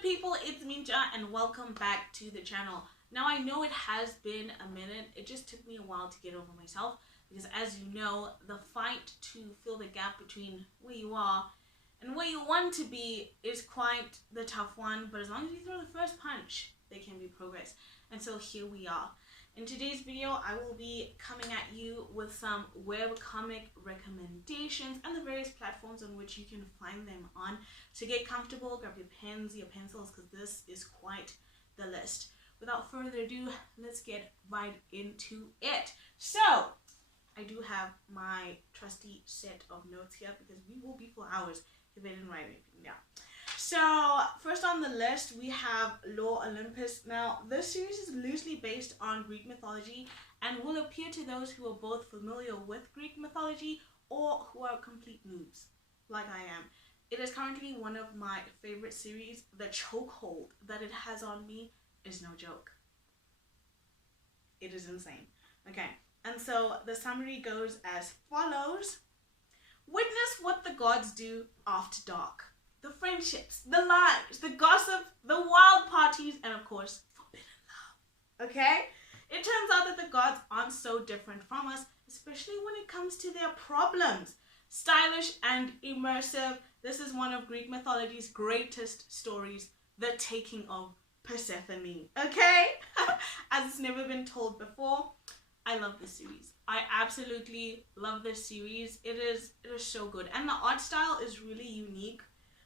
good people? It's Mincha and welcome back to the channel. Now I know it has been a minute. It just took me a while to get over myself because, as you know, the fight to fill the gap between where you are and where you want to be is quite the tough one, but as long as you throw the first punch, there can be progress. And so here we are. In today's video, I will be coming at you with some webcomic recommendations and the various platforms on which you can find them on. So get comfortable, grab your pens, your pencils, because this is quite the list. Without further ado, let's get right into it. So, I do have my trusty set of notes here because we will be for hours if I didn't write anything down. So, first on the list, we have Olympus. Now, this series is loosely based on Greek mythology and will appeal to those who are both familiar with Greek mythology or who are complete noobs, like I am. It is currently one of my favorite series. The chokehold that it has on me is no joke. It is insane. Okay, and so the summary goes as follows. Witness what the gods do after dark. The friendships, the lies, the gossip, the wild parties, and of course, forbidden love. Okay? It turns out that the gods aren't so different from us, especially when it comes to their problems. Stylish and immersive, this is one of Greek mythology's greatest stories, the taking of Persephone. Okay? As it's never been told before. I love this series. I absolutely love this series. It is so good. And the art style is really unique.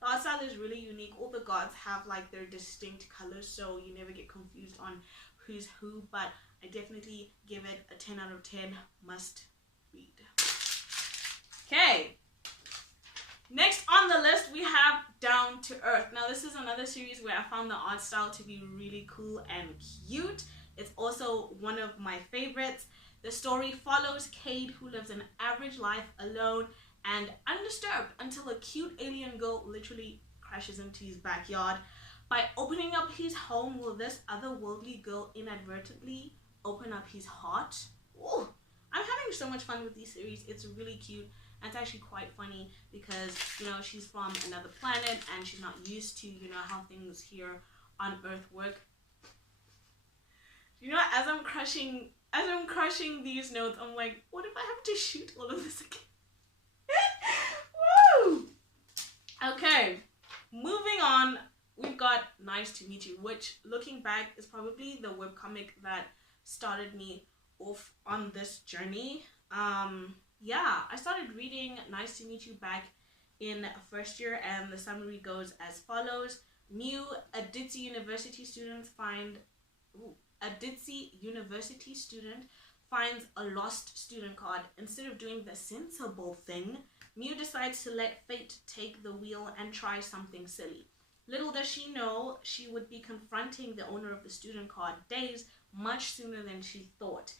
The art style is really unique. All the gods have like their distinct colors, so you never get confused on who's who, but I definitely give it a 10 out of 10 must read. Okay. Next on the list, we have Down to Earth. Now, this is another series where I found the art style to be really cool and cute. It's also one of my favorites. The story follows Cade, who lives an average life alone and undisturbed until a cute alien girl literally crashes into his backyard. By opening up his home, will this otherworldly girl inadvertently open up his heart? Ooh, I'm having so much fun with these series. It's really cute. And it's actually quite funny because, you know, she's from another planet and she's not used to, you know, how things here on Earth work. You know, as I'm crushing these notes, I'm like, what if I have to shoot all of this again? Woo! Okay, moving on, we've got Nice to Meet You, which, looking back, is probably the webcomic that started me off on this journey. Yeah, I started reading Nice to Meet You back in first year, and the summary goes as follows. Mew, a Ditzy University student finds a lost student card. Instead of doing the sensible thing, Mew decides to let fate take the wheel and try something silly. Little does she know, she would be confronting the owner of the student card days much sooner than she thought.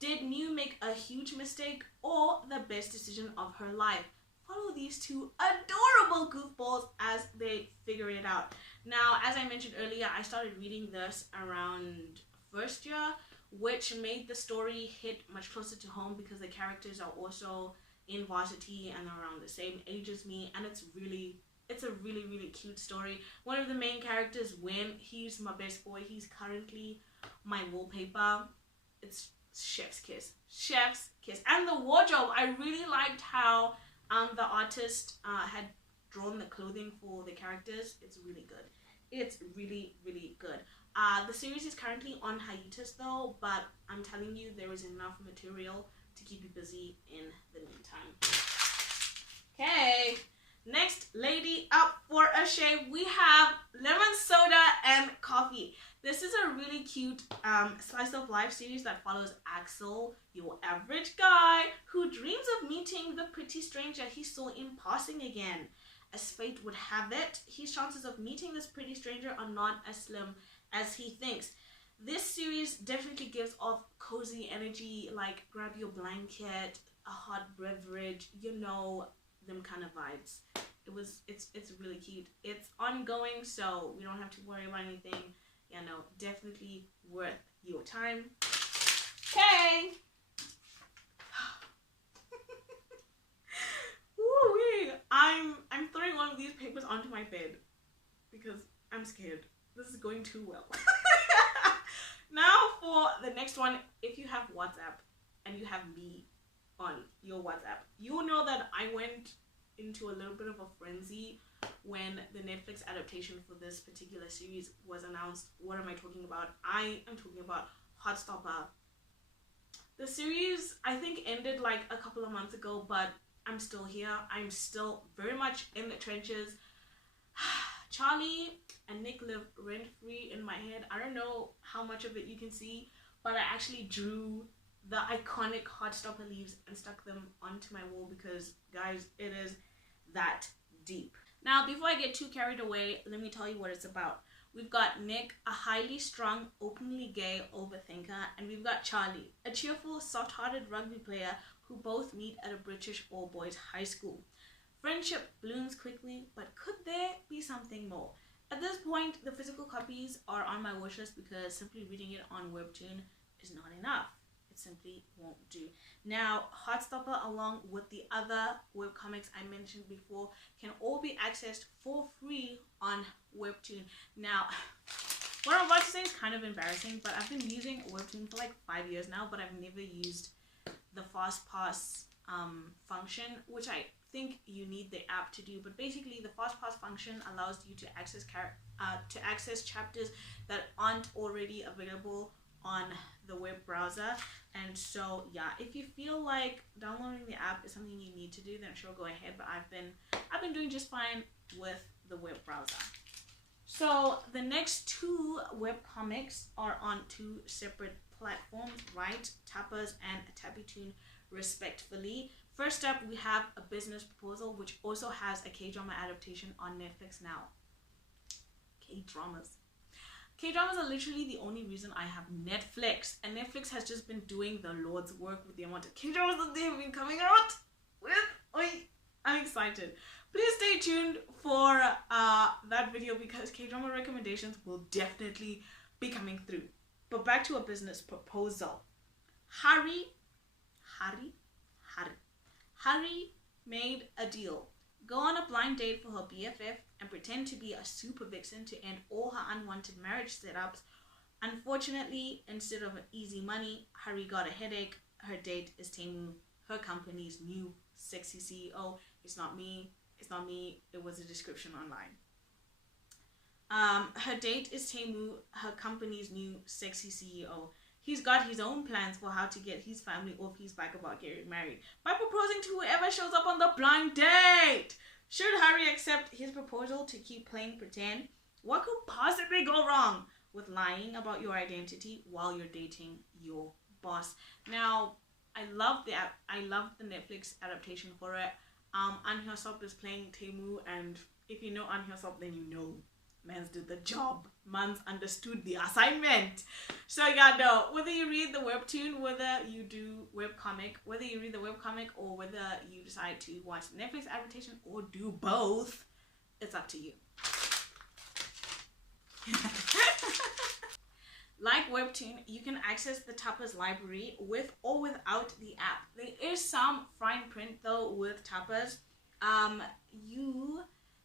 Did Mew make a huge mistake or the best decision of her life? Follow these two adorable goofballs as they figure it out. Now, as I mentioned earlier, I started reading this around first year, which made the story hit much closer to home because the characters are also in varsity and around the same age as me, and it's a really cute story. One of the main characters, Win, he's my best boy. He's currently my wallpaper. It's chef's kiss. And the wardrobe, I really liked how the artist had drawn the clothing for the characters. It's really good. It's really good. The series is currently on hiatus though, but I'm telling you, there is enough material to keep you busy in the meantime. Okay, next lady up for a shave, we have Lemon Soda and Coffee. This is a really cute slice of life series that follows Axel, your average guy, who dreams of meeting the pretty stranger he saw in passing again. As fate would have it, his chances of meeting this pretty stranger are not as slim as he thinks. This series definitely gives off cozy energy, like grab your blanket, a hot beverage, you know, them kind of vibes. It's really cute. It's ongoing, so we don't have to worry about anything. You know, definitely worth your time. Okay. Woo-wee. I'm throwing one of these papers onto my bed because I'm scared. This is going too well. Now for the next one, if you have WhatsApp and you have me on your WhatsApp, you know that I went into a little bit of a frenzy when the Netflix adaptation for this particular series was announced. What am I talking about? I am talking about Hotstopper. The series, I think, ended like a couple of months ago, but I'm still here. I'm still very much in the trenches. Charlie and Nick live rent-free in my head. I don't know how much of it you can see, but I actually drew the iconic Hotstopper leaves and stuck them onto my wall because, guys, it is that deep. Now, before I get too carried away, let me tell you what it's about. We've got Nick, a highly strung, openly gay overthinker, and we've got Charlie, a cheerful, soft-hearted rugby player who both meet at a British all-boys high school. Friendship blooms quickly, but could there be something more? At this point, the physical copies are on my wishlist because simply reading it on Webtoon is not enough. It simply won't do. Now, Hotstopper, along with the other webcomics I mentioned before, can all be accessed for free on Webtoon. Now, what I'm about to say is kind of embarrassing, but I've been using Webtoon for like 5 years now, but I've never used the fast pass function, which I think you need the app to do. But basically, the fast pass function allows you to access chapters that aren't already available on the web browser. And so yeah, if you feel like downloading the app is something you need to do, then sure, go ahead. But I've been doing just fine with the web browser. So the next two webcomics are on two separate platforms, right? Tappers and Tabitoon, respectively. First up, we have A Business Proposal, which also has a K-drama adaptation on Netflix now. K-dramas. K-dramas are literally the only reason I have Netflix, and Netflix has just been doing the Lord's work with the amount of K-dramas that they have been coming out with. I'm excited. Please stay tuned for that video because K-drama recommendations will definitely be coming through. But back to A Business Proposal. Harry made a deal. Go on a blind date for her BFF and pretend to be a super vixen to end all her unwanted marriage setups. Unfortunately, instead of an easy money, Harry got a headache. Her date is Taemu, her company's new sexy CEO. It's not me. It was a description online. Her date is Taemu, her company's new sexy CEO. He's got his own plans for how to get his family off his back about getting married by proposing to whoever shows up on the blind date. Should Harry accept his proposal to keep playing pretend? What could possibly go wrong with lying about your identity while you're dating your boss? Now, I love the Netflix adaptation for it. An Hyo-seop is playing Taemu, and if you know An Hyo-seop, then you know Mans did the job. Mans understood the assignment. So yeah, no, whether you read the webtoon, whether you do webcomic, whether you read the webcomic or whether you decide to watch the Netflix adaptation or do both, it's up to you. Like Webtoon, you can access the Tappers library with or without the app. There is some fine print though with Tappers. You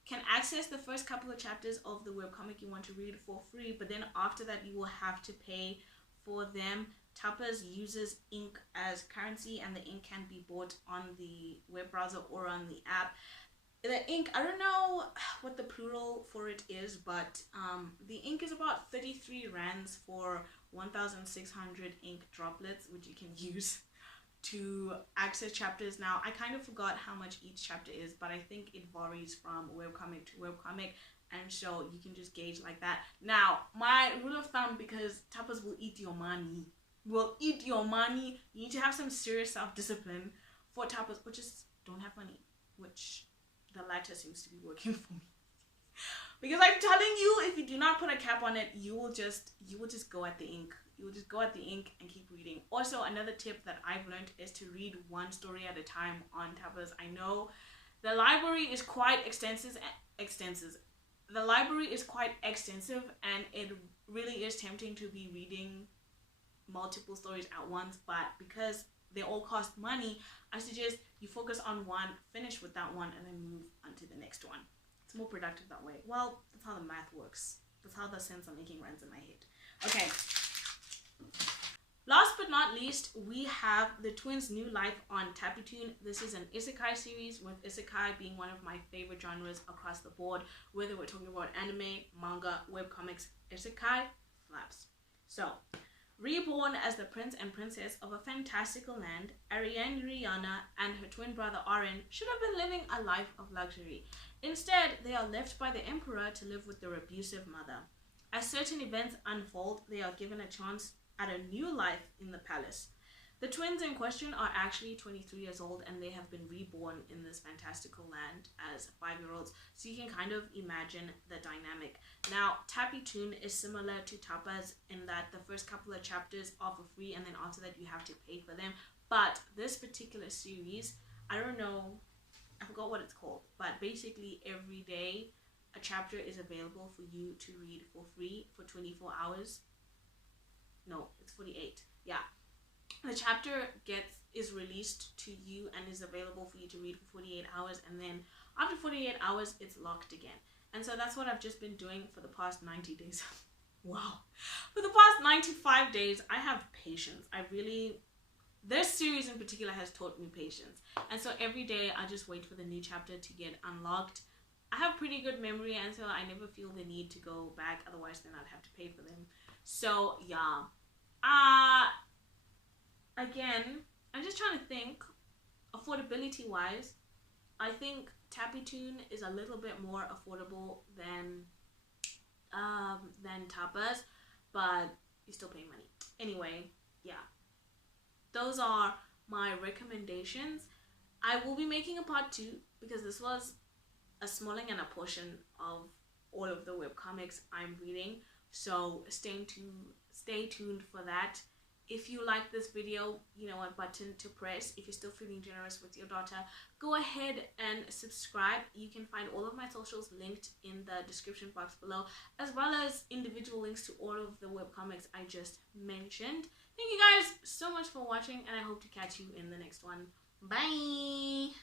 can access the first couple of chapters of the webcomic you want to read for free, but then after that you will have to pay for them. Tappers uses ink as currency, and the ink can be bought on the web browser or on the app. The ink, I don't know what the plural for it is, but the ink is about 33 rands for 1,600 ink droplets, which you can use to access chapters. Now, I kind of forgot how much each chapter is, but I think it varies from webcomic to webcomic, and so you can just gauge like that. Now, my rule of thumb, because Tappers will eat your money, you need to have some serious self-discipline for Tappers, or just don't have money, which the latter seems to be working for me. Because I'm telling you, if you do not put a cap on it, you will just go at the ink. You will just go at the ink and keep reading. Also, another tip that I've learned is to read one story at a time on Tappers. I know the library is quite extensive. The library is quite extensive, and it really is tempting to be reading multiple stories at once. But because they all cost money, I suggest you focus on one, finish with that one, and then move on to the next one. It's more productive that way. Well, that's how the math works. That's how the sense I'm making runs in my head. Okay. Last but not least, we have the twins' new life on Tapitoon. This is an isekai series, with isekai being one of my favorite genres across the board. Whether we're talking about anime, manga, webcomics, isekai slaps. So, reborn as the prince and princess of a fantastical land, Ariane Rihanna and her twin brother Oren should have been living a life of luxury. Instead, they are left by the emperor to live with their abusive mother. As certain events unfold, they are given a chance at a new life in the palace. The twins in question are actually 23 years old, and they have been reborn in this fantastical land as 5-year-olds, so you can kind of imagine the dynamic. Now, Tapitoon is similar to Tapas in that the first couple of chapters are for free, and then after that you have to pay for them. But this particular series, I don't know, I forgot what it's called, but basically every day a chapter is available for you to read for free for 24 hours. No, it's 48. Yeah. The chapter is released to you and is available for you to read for 48 hours, and then after 48 hours it's locked again. And so that's what I've just been doing for the past 90 days. Wow. For the past 95 days, I have patience. This series in particular has taught me patience. And so every day I just wait for the new chapter to get unlocked. I have pretty good memory, and so I never feel the need to go back, otherwise then I'd have to pay for them. So yeah. Again, I'm just trying to think, affordability wise, I think Tapitoon is a little bit more affordable than Tapas, but you're still paying money. Anyway, yeah. Those are my recommendations. I will be making a part 2 because this was a smalling and a portion of all of the webcomics I'm reading. So stay tuned for that. If you like this video, you know what button to press. If you're still feeling generous with your daughter, go ahead and subscribe. You can find all of my socials linked in the description box below, as well as individual links to all of the webcomics I just mentioned. Thank you guys so much for watching, and I hope to catch you in the next one. Bye!